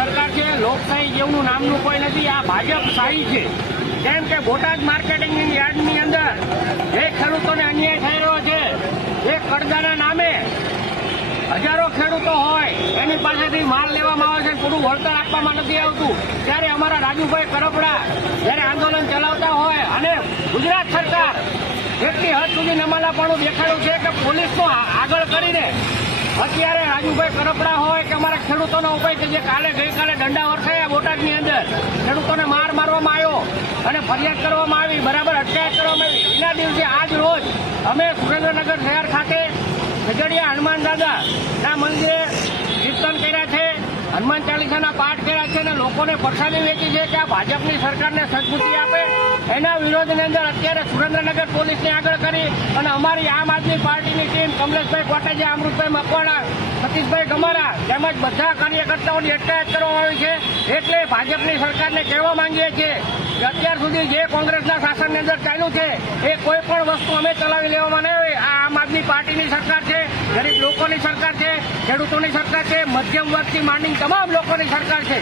સરકાર છે લોકશાહી જેવું નામનું કોઈ નથી, આ ભાજપ શાહી છે. કેમ કે બોટાદ માર્કેટિંગની યાર્ડની અંદર જે ખેડૂતોને અન્યાય થઈ રહ્યો છે જે કરદાના નામે હજારો ખેડૂતો હોય, એની પાસેથી માલ લેવામાં આવે છે પૂરું વળતર આપવામાં નથી આવતું. ત્યારે અમારા રાજુભાઈ કરપડા જ્યારે આંદોલન ચલાવતા હોય અને ગુજરાત સરકાર જેટલી હદ સુધી નમાલાપણું દેખાડ્યું છે કે પોલીસનો આગળ કરીને અત્યારે રાજુભાઈ કરપડા હોય કે અમારા ખેડૂતોનો ઉપાય કે જે કાલે ગઈકાલે દંડા વરસાયા બોટાદની અંદર. ખેડૂતોને માર મારવામાં આવ્યો અને ફરિયાદ કરવામાં આવી. બરાબર અટકાયત કરવામાં આવી. એના દિવસે આજ રોજ અમે સુરેન્દ્રનગર શહેર ખાતે ગજડિયા હનુમાન દાદા ના મંદિરે કીર્તન કર્યા છે. હનુમાન ચાલીસાના પાઠ છે લોકોને પરસાદી વેચી છે કે આ ભાજપની સરકારને સદબુદ્ધિ આપે. એના વિરોધની અંદર અત્યારે સુરેન્દ્રનગર પોલીસને આગળ કરી અને અમારી આમ આદમી પાર્ટીની ટીમ કમલેશભાઈ કોટેજા, અમૃતભાઈ મકવાણા, સતીશભાઈ ગમારા તેમજ બધા કાર્યકર્તાઓની અટકાયત કરવામાં આવી છે. એટલે ભાજપની સરકારને કહેવા માંગીએ છીએ કે અત્યાર સુધી જે કોંગ્રેસના શાસનની અંદર ચાલ્યું છે, એ કોઈ પણ વસ્તુ અમે ચલાવી લેવામાં નહીં આવે. આદમી પાર્ટીની સરકાર છે, ગરીબ લોકોની સરકાર છે, ખેડૂતોની સરકાર છે મધ્યમ વર્ગથી માંડીને તમામ લોકોની સરકાર છે.